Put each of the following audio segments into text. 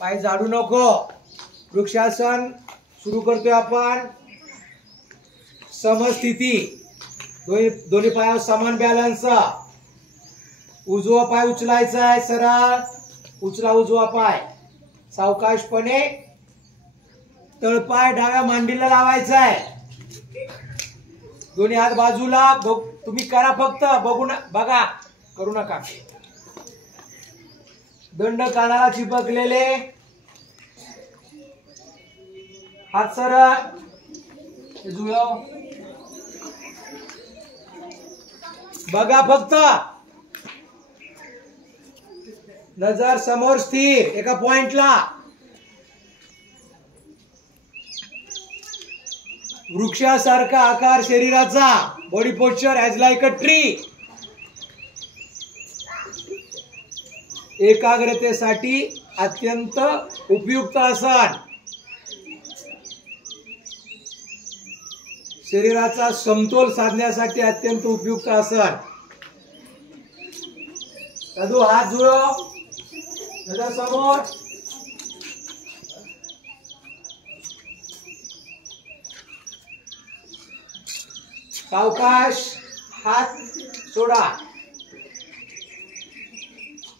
पाय जाडू नको। वृक्षासन सुरू करतोय आपण। समस्थिती, दोन्ही पायावर समान बॅलन्स। उजवा पाय उचलायचा आहे, सरळ उचला उजवा पाय। सावकाशपणे तळपाय डाव्या मांडीला लावायचा आहे। दोन्ही हात बाजूला। तुम्ही करा, फक्त बघा, करू नका। दंड कानाला चिपकलेले, हात सरळ जुळव, बघा फक्त। नजर समोर स्थिर, एका पॉइंटला। वृक्षासारखा आकार शरीराचा, body posture as like a tree. एकाग्रतेसाठी अत्यंत उपयुक्त आसन। शरीराचा समतोल साधण्यासाठी अत्यंत उपयुक्त आसन। दादू हात जुळव, नजर समोर। सावकाश हात सोडा,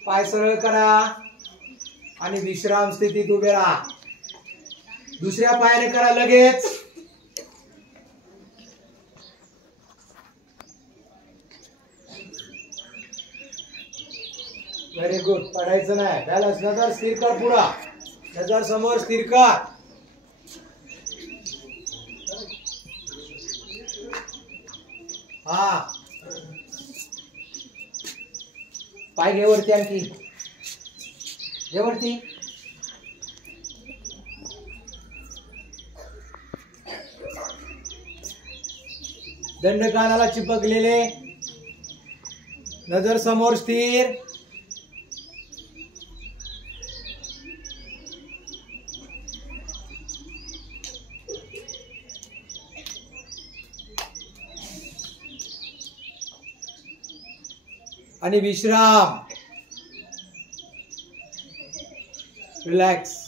पाय सरळ करा आणि विश्राम स्थितीत उभे राहा। दुसऱ्या पायाने करा लगेच। व्हेरी गुड, पडायचं नाही, बॅलन्स। नजर स्थिर कर, पुढा नजर समोर स्थिर कर। हा, पाय घे वरती, आणखी घे वरती। दंड कानाला चिपकलेले, नजर समोर स्थिर। आणि विश्राम, रिलॅक्स।